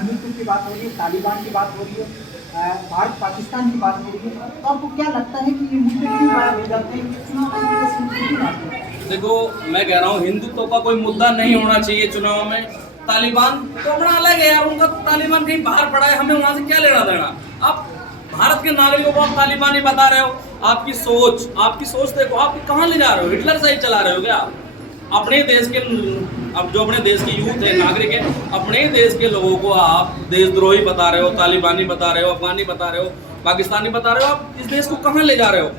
हिंदुत्व की बात हो रही है, तालिबान की बात हो रही है, भारत पाकिस्तान की बात हो रही है, तो आपको क्या लगता है कि ये मुद्दे क्यों बाहर हो जाते हैं, ये चुनाव की वजह से मुद्दे क्यों आते हैं? देखो, मैं कह रहा हूँ हिंदुत्व का कोई मुद्दा नहीं होना चाहिए चुनाव में। तालिबान तो अपना अलग है यार, उनका तो तालिबान कहीं बाहर पड़ा है, हमें वहां से क्या लेना देना। आप भारत के नागरिकों को आप तालिबानी बता रहे हो। आपकी सोच देखो, आप कहाँ ले जा रहे हो? हिटलर सही चला रहे हो क्या? अपने देश के, अब जो अपने देश की यूथ है, नागरिक है, अपने देश के लोगों को आप देशद्रोही बता रहे हो, तालिबानी बता रहे हो, अफगानी बता रहे हो, पाकिस्तानी बता रहे हो। आप इस देश को कहाँ ले जा रहे हो?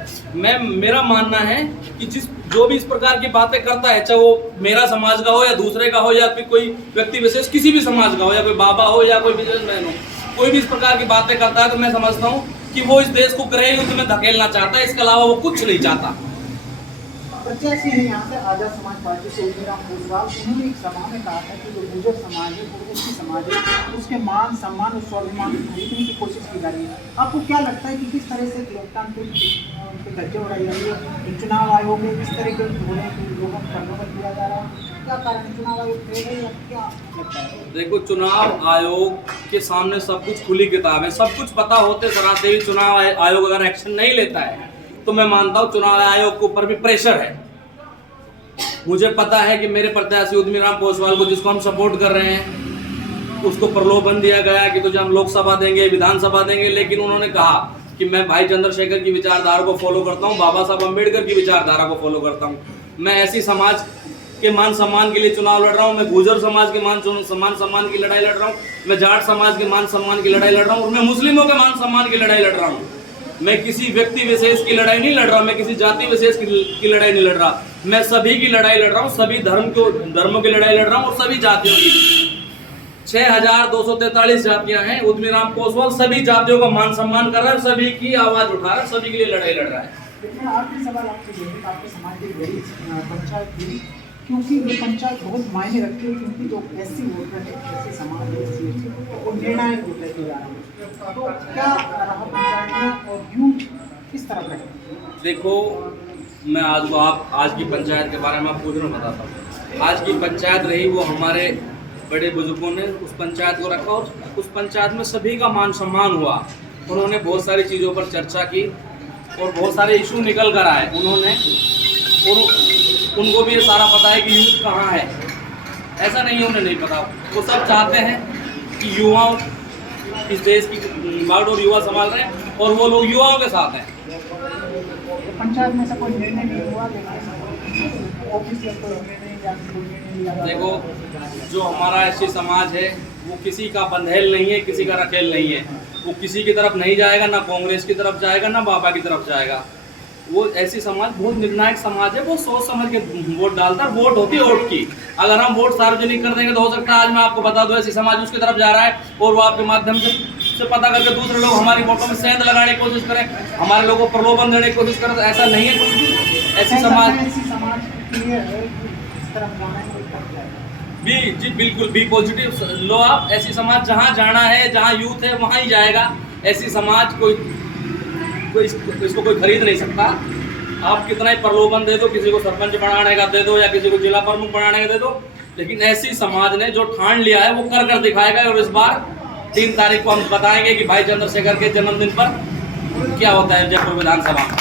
मेरा मानना है कि जो भी इस प्रकार की बातें करता है, चाहे वो मेरा समाज का हो या दूसरे का हो, या फिर कोई व्यक्ति विशेष किसी भी समाज का हो, या कोई बाबा हो या कोई बिजनेसमैन हो, कोई भी इस प्रकार की बातें करता है तो मैं समझता हूँ कि वो इस देश को गृह युद्ध में धकेलना चाहता है, इसके अलावा वो कुछ नहीं चाहता। प्रत्याशी है यहाँ से आजाद समाज पार्टी से उदयराम पोसवाल, उन्होंने एक सभा में कहा था कि जो गुर्जर समाज है, वो एससी समाज है, उसके मान सम्मान और स्वाभिमान को खरीदने की कोशिश की जा रही है। आपको क्या लगता है कि किस तरह से लोकतांत्रिक उनके धज्जे उड़ाई जा रही है? चुनाव आयोग में किस तरह के हो रहे हैं कि लोगों को प्रलोभन दिया जा रहा है? क्या कारण चुनाव आयोग फेल है या क्या लगता है? देखो, चुनाव आयोग के सामने सब कुछ खुली किताब है, सब कुछ पता होते सराते भी चुनाव आयोग अगर एक्शन नहीं लेता है तो मैं मानता हूँ चुनाव आयोग के ऊपर भी प्रेशर है। मुझे पता है कि मेरे प्रत्याशी उदयराम पोसवाल को, जिसको हम सपोर्ट कर रहे हैं, उसको प्रलोभन दिया गया कि तुझे हम लोकसभा देंगे, विधानसभा देंगे, लेकिन उन्होंने कहा कि मैं भाई चंद्रशेखर की विचारधारा को फॉलो करता हूँ, बाबा साहब अम्बेडकर की विचारधारा को फॉलो करता हूँ। मैं ऐसी समाज के मान सम्मान के लिए चुनाव लड़ रहा हूँ, मैं गुर्जर समाज के मान सम्मान की लड़ाई लड़ रहा हूँ, मैं जाट समाज के मान सम्मान की लड़ाई लड़ रहा हूँ, और मैं मुस्लिमों के मान सम्मान की लड़ाई लड़ रहा हूँ। मैं किसी व्यक्ति विशेष की लड़ाई नहीं लड़ रहा, मैं किसी जाति विशेष की लड़ाई नहीं लड़ रहा, मैं सभी की लड़ाई लड़ रहा हूँ, सभी धर्मों की लड़ाई लड़ रहा हूँ, और सभी जातियों की। 6243 जातियां हैं, उदयराम पोसवाल सभी जातियों का मान सम्मान कर रहा है, सभी की आवाज उठा रहा है, सभी के लिए लड़ाई लड़ रहा है। लेकिन आखिरी सवाल आपसे ये है कि आपके समाज की बड़ी पंचायत हुई, क्योंकि ये पंचायत बहुत मायने रखती है, क्योंकि जो एससी वोटर है, एससी समाज है, SC वो निर्णायक वोट लेके जा रहे हैं। तो क्या रहा पंचायत में और यूथ किस तरफ रहे? देखो, मैं आज की पंचायत के बारे में आपको पूछना बताता हूँ। आज की पंचायत रही, वो हमारे बड़े बुजुर्गों ने उस पंचायत को रखा, और उस पंचायत में सभी का मान सम्मान हुआ। उन्होंने बहुत सारी चीज़ों पर चर्चा की और बहुत सारे इशू निकल कर आए। उनको भी ये सारा पता है कि यूथ कहाँ है। ऐसा नहीं है उन्हें नहीं पता, वो सब चाहते हैं कि युवाओं इस देश की बागडोर युवा संभाल रहे हैं, और वो लोग युवाओं के साथ हैं। पंचायत में से कोई निर्णय नहीं हुआ, ऑफिस या कोई निर्णय या देखो, जो हमारा एससी समाज है वो किसी का बंधेल नहीं है, किसी का रखेल नहीं है। वो किसी की तरफ नहीं जाएगा, ना कांग्रेस की तरफ जाएगा, ना बाबा की तरफ जाएगा। वो ऐसी समाज बहुत निर्णायक समाज है, वो सोच समझ के वोट डालता है। वोट होती है वोट की, अगर हम वोट सार्वजनिक कर देंगे तो हो सकता है आज मैं आपको बता दूं ऐसी समाज उसकी तरफ जा रहा है, और वो आपके माध्यम से पता करके दूसरे लोग हमारी वोटों में सेंध लगाने की कोशिश करें, हमारे लोगों को प्रलोभन देने की कोशिश करें। तो ऐसा नहीं है कुछ भी। ऐसी समाज जी बिल्कुल बी पॉजिटिव लो आप। ऐसी समाज जहाँ जाना है, जहाँ यूथ है वहाँ ही जाएगा। ऐसी समाज इसको कोई खरीद नहीं सकता। आप कितना ही प्रलोभन दे दो, किसी को सरपंच बनाने का दे दो या किसी को जिला प्रमुख बनाने का दे दो, लेकिन ऐसी समाज ने जो ठान लिया है वो कर दिखाएगा। और इस बार 3 तारीख को हम बताएंगे कि भाई चंद्रशेखर के जन्मदिन पर क्या होता है जयपुर विधानसभा में।